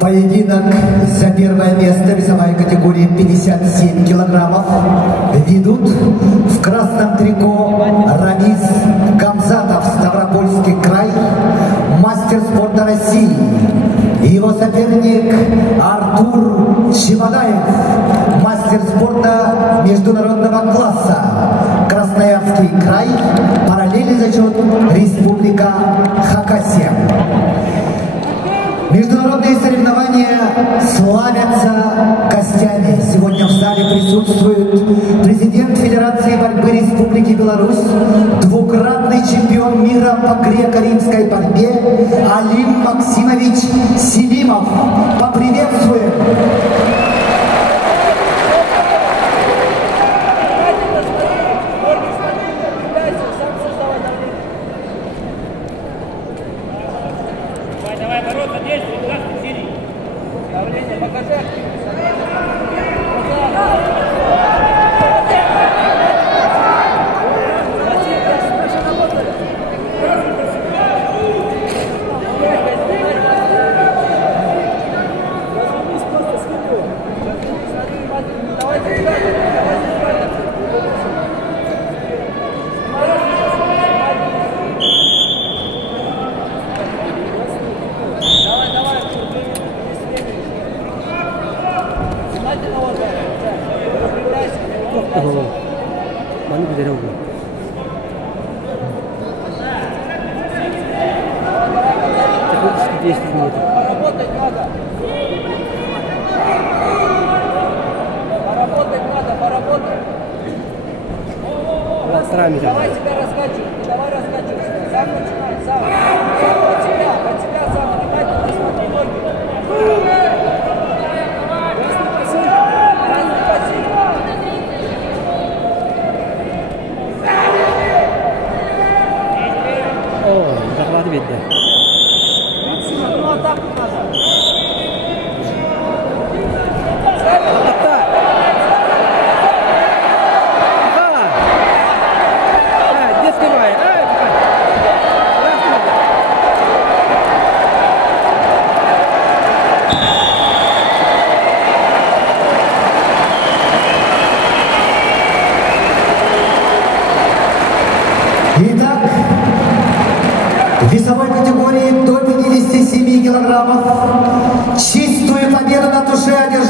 Поединок за первое место весовой категории 57 килограммов ведут в красном трико Рамис Гамзатов, Ставропольский край, мастер спорта России. И его соперник Артур Чемодаев, мастер спорта международного класса, Красноярский край, параллельный зачет Республика Хакасия. Международные соревнования славятся гостями. Сегодня в зале присутствует президент Федерации борьбы Республики Беларусь, двукратный чемпион мира по греко-римской борьбе Алим Максимович Селимов. Поприветствуем! Давай себя раскачивай, давай раскачивайся. Сам начинай, сам. Под тебя сам внимательно смотри ноги. Разный пассив. О, захват видно. Ну атаку надо. Итак, в весовой категории до 57 килограммов чистую победу на душе одержал